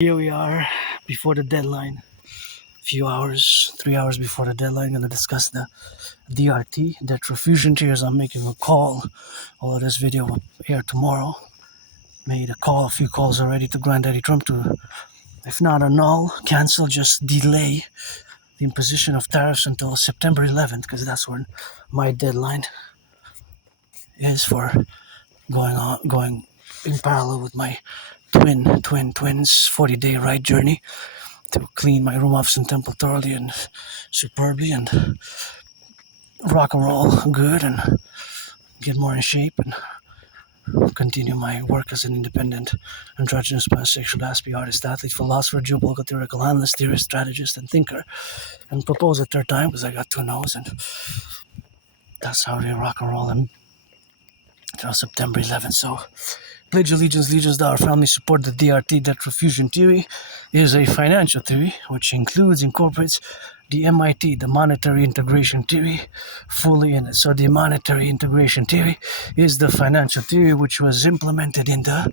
Here we are before the deadline. A few hours, 3 hours before the deadline, going to discuss the DRT, debt refusion tiers. I'm making a call. Although this video will air tomorrow. Made a few calls already to Granddaddy Trump to, if not annul, cancel, just delay the imposition of tariffs until September 11th, because that's when my deadline is for going in parallel with my twins 40-day ride journey to clean my room office and temple thoroughly and superbly and rock and roll good and get more in shape and continue my work as an independent androgynous pansexual Aspiesque artist, athlete, philosopher, geopolitical theoretical analyst, theorist, strategist, and thinker, and propose a third time because I got two no's, and that's how we rock and roll until September 11th. So pledge allegiance, to our family, support the DRT, debt refusion theory, is a financial theory which incorporates the MIT, the monetary integration theory, fully in it. So the monetary integration theory is the financial theory which was implemented in the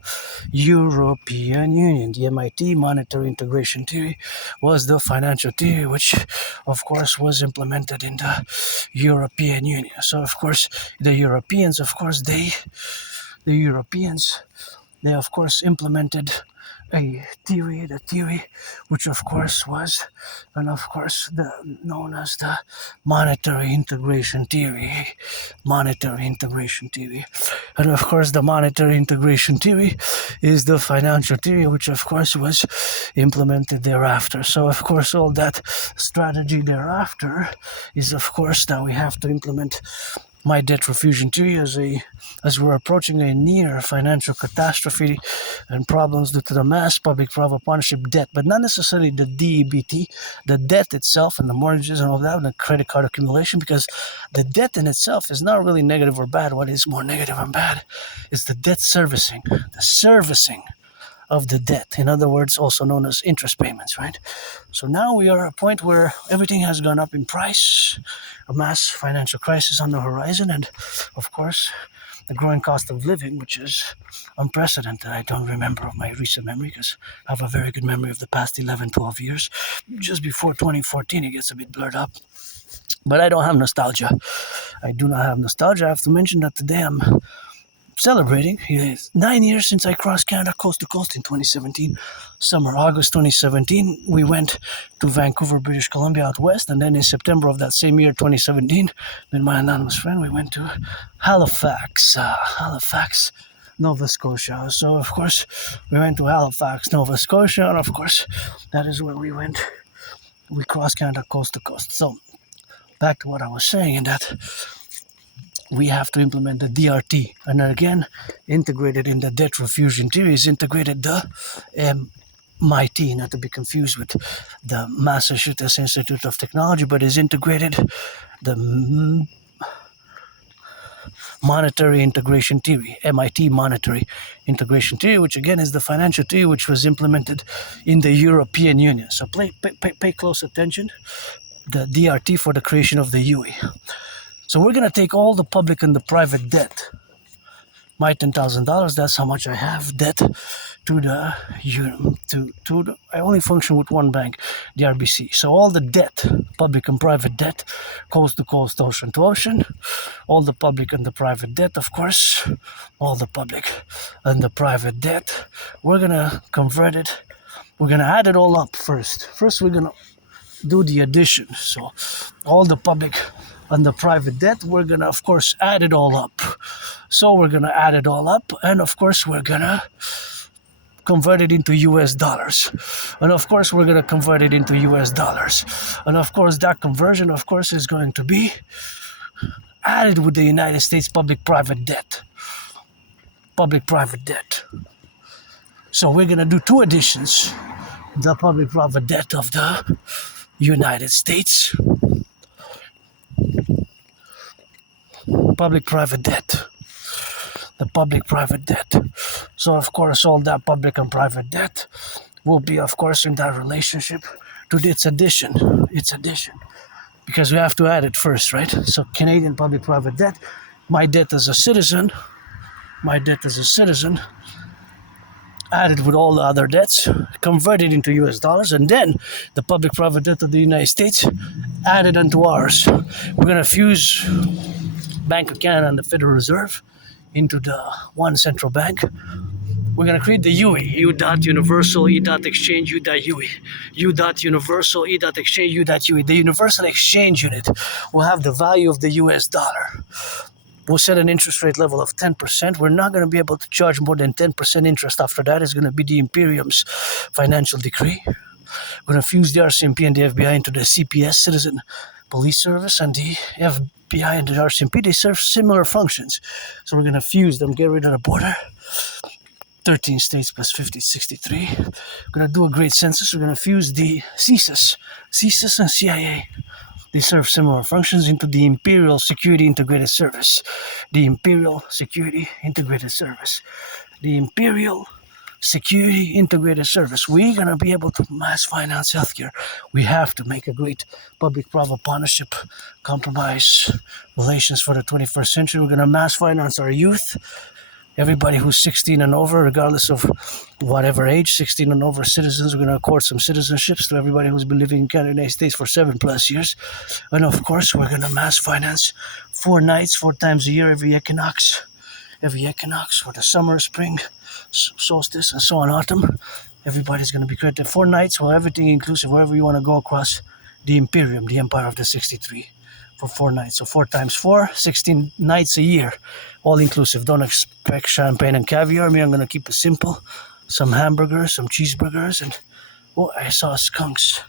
European Union. The MIT monetary integration theory was the financial theory which, of course, was implemented in the European Union. So, of course, the Europeans, they of course implemented the theory which of course was, and of course known as the monetary integration theory. And of course the monetary integration theory is the financial theory which of course was implemented thereafter. So of course all that strategy thereafter is of course that we have to implement my debt refusion theory as we're approaching a near financial catastrophe and problems due to the mass public-private partnership debt, but not necessarily the DEBT, the debt itself and the mortgages and all that, and the credit card accumulation, because the debt in itself is not really negative or bad. What is more negative and bad is the debt servicing, the servicing of the debt. In other words, also known as interest payments, right? So now we are at a point where everything has gone up in price, a mass financial crisis on the horizon, and of course, the growing cost of living, which is unprecedented. I don't remember of my recent memory because I have a very good memory of the past 11, 12 years. Just before 2014, it gets a bit blurred up. But I don't have nostalgia. I do not have nostalgia. I have to mention that today I'm celebrating. It is 9 years since I crossed Canada coast to coast in 2017. August 2017, we went to Vancouver, British Columbia out west, and then in September of that same year, 2017, with my anonymous friend, we went to Halifax, Nova Scotia. So of course, we went to Halifax, Nova Scotia, and of course, that is where we went. We crossed Canada coast to coast. So back to what I was saying, and that we have to implement the DRT, and again, integrated in the debt refusion theory is integrated the MIT, not to be confused with the Massachusetts Institute of Technology, but is integrated the monetary integration theory, MIT monetary integration theory, which again is the financial theory which was implemented in the European Union. So pay close attention. The DRT for the creation of the UE. So we're going to take all the public and the private debt. My $10,000, that's how much I have debt to the I only function with one bank, the RBC. So all the debt, public and private debt, coast to coast, ocean to ocean, all the public and the private debt, of course, all the public and the private debt, we're going to convert it, we're going to add it all up first. First we're going to do the addition. So all the public and the private debt, we're going to, of course, add it all up. So we're going to add it all up, and of course, we're going to convert it into US dollars. And of course, we're going to convert it into US dollars. And of course, that conversion, of course, is going to be added with the United States public-private debt. Public-private debt. So we're going to do two additions. The public-private debt of the United States, public-private debt, the public-private debt. So of course all that public and private debt will be of course in that relationship to its addition, because we have to add it first, right? So Canadian public-private debt, my debt as a citizen added with all the other debts, converted into US dollars, and then the public-private debt of the United States added onto ours. We're going to fuse Bank of Canada and the Federal Reserve into the one central bank. We're going to create the UE, U dot universal E dot exchange U dot UE, U dot universal E dot exchange U dot UE. The universal exchange unit will have the value of the US dollar. We'll set an interest rate level of 10%. We're not going to be able to charge more than 10% interest. After that is going to be the Imperium's financial decree. We're going to fuse the RCMP and the FBI into the CPS, Citizen Police Service, and the FBI and the RCMP, they serve similar functions. So we're going to fuse them, get rid of the border. 13 states plus 50, 63. We're going to do a great census. We're going to fuse the CSIS and CIA. They serve similar functions into the Imperial Security Integrated Service. The Imperial Security Integrated Service. The Imperial Security Integrated Service. We're going to be able to mass finance healthcare. We have to make a great public-private partnership, compromise relations for the 21st century. We're going to mass finance our youth. Everybody who's 16 and over, regardless of whatever age, 16 and over citizens, we're going to accord some citizenships to everybody who's been living in Canada and United States for 7+ years. And of course, we're going to mass finance 4 nights, 4 times a year, every equinox for the summer, spring, solstice, and so on, autumn. Everybody's going to be credited 4 nights, well, everything inclusive, wherever you want to go across the Imperium, the Empire of the 63. For 4 nights. So 4 times 4, 16 nights a year, all inclusive. Don't expect champagne and caviar. Me, I'm gonna keep it simple. Some hamburgers, some cheeseburgers, and oh, I saw skunks.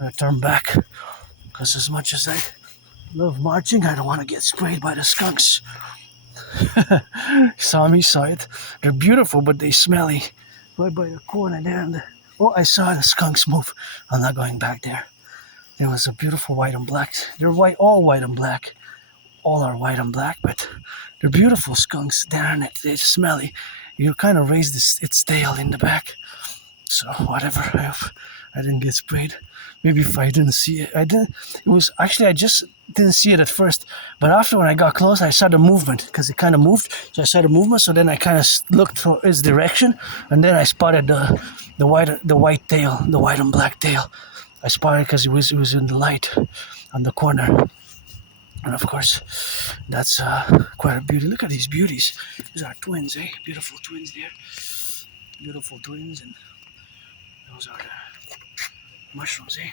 I'm gonna turn back because as much as I love marching, I don't want to get sprayed by the skunks. Saw it. They're beautiful, but they smelly. Right by the corner there. And oh, I saw the skunks move. I'm not going back there. It was a beautiful white and black. They're white, all white and black. All are white and black, but they're beautiful skunks. Darn it, they're smelly. You kind of raised its tail in the back. So whatever, I didn't get sprayed. Maybe if I didn't see it, I just didn't see it at first. But after when I got close, I saw the movement because it kind of moved. So I saw the movement. So then I kind of looked for its direction, and then I spotted the white tail, the white and black tail. I spotted because it was in the light on the corner. And of course, that's quite a beauty. Look at these beauties. These are twins, eh? Beautiful twins there. Beautiful twins, and those are the mushrooms, eh?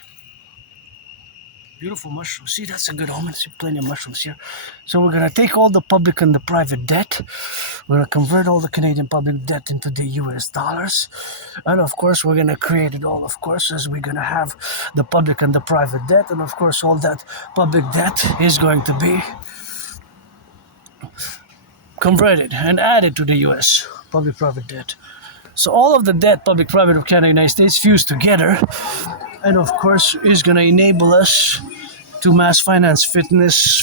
Beautiful mushrooms. See, that's a good omen. See, plenty of mushrooms here. So we're going to take all the public and the private debt. We're going to convert all the Canadian public debt into the US dollars. And of course, we're going to create it all, of course, as we're going to have the public and the private debt. And of course, all that public debt is going to be converted and added to the US public-private debt. So all of the debt, public-private of Canada and United States, fused together, and of course is going to enable us to mass finance fitness,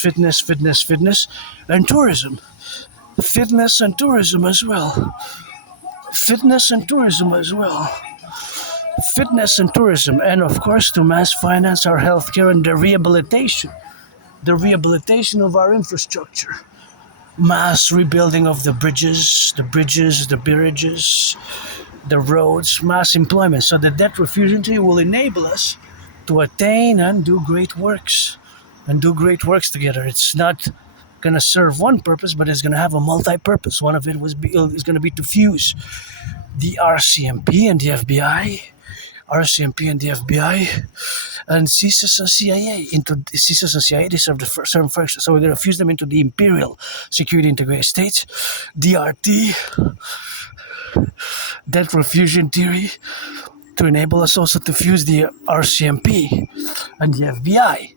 and tourism. Fitness and tourism as well. Fitness and tourism, and of course to mass finance our healthcare and the rehabilitation of our infrastructure. Mass rebuilding of the bridges, the roads, mass employment. So the debt refusion treaty will enable us to attain and do great works together. It's not going to serve one purpose, but it's going to have a multi-purpose. One of it is going to be to fuse the RCMP and the FBI, and CSIS and CIA. Into CSIS and CIA, they serve the same function. So we're going to fuse them into the Imperial Security Integrated States, DRT, debt refusion theory, to enable us also to fuse the RCMP and the FBI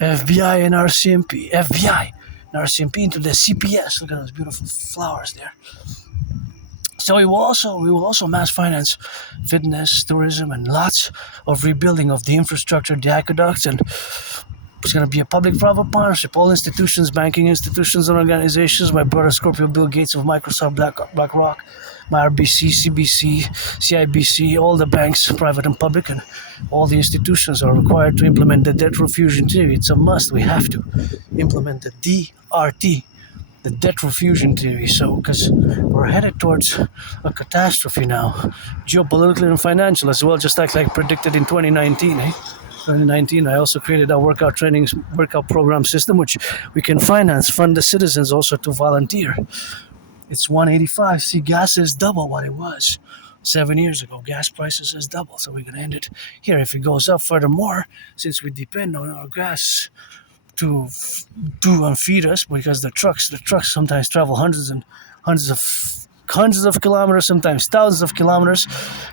and RCMP into the CPS. Look at those beautiful flowers there. So we will also mass finance fitness, tourism, and lots of rebuilding of the infrastructure, the aqueducts, and it's going to be a public-private partnership. All institutions, banking institutions and organizations, my brother Scorpio Bill Gates of Microsoft, BlackRock, my RBC, CBC, CIBC, all the banks, private and public, and all the institutions are required to implement the debt refusion theory. It's a must. We have to implement the DRT, the debt refusion theory. So, because we're headed towards a catastrophe now, geopolitically and financial as well, just like predicted in 2019. 2019, I also created a workout program system, which we can fund the citizens also to volunteer. It's 185. See, gas is double what it was 7 years ago. Gas prices is double, so we're gonna end it here. If it goes up furthermore, since we depend on our gas to feed us, because the trucks sometimes travel hundreds of kilometers, sometimes thousands of kilometers.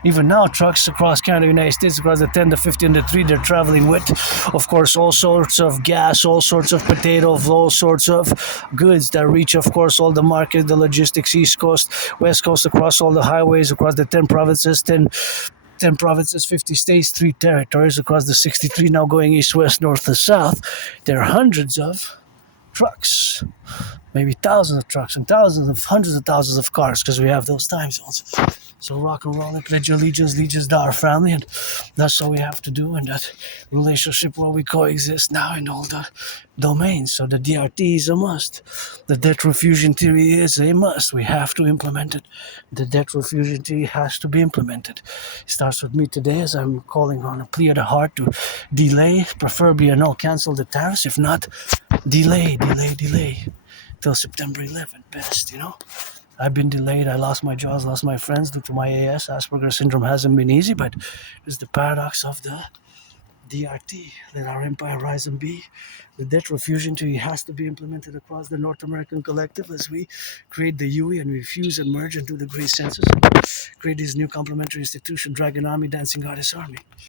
Even now, trucks across Canada, United States, across the 10, the 50, and the 3, they're traveling with, of course, all sorts of gas, all sorts of potatoes, all sorts of goods that reach, of course, all the market, the logistics, East Coast, West Coast, across all the highways, across the 10 provinces, 10 provinces, 50 states, 3 territories, across the 63 now going east, west, north, and south. There are hundreds of trucks, maybe thousands of trucks and hundreds of thousands of cars, because we have those time zones. So rock and roll and pledge allegiance to our family, and that's all we have to do in that relationship where we coexist now in all the domains. So the DRT is a must. The debt refusion theory is a must. We have to implement it. The debt refusion theory has to be implemented. It starts with me today, as I'm calling on a plea of the heart to delay, preferably cancel the tariffs. If not, delay till September 11th, best. I've been delayed. I lost my jobs, lost my friends due to my AS. Asperger's syndrome hasn't been easy, but it's the paradox of the DRT. Let our empire rise and be. The debt refusion theory has to be implemented across the North American collective as we create the UE and we fuse and merge into the great census and create this new complementary institution, Dragon Army, Dancing Goddess Army.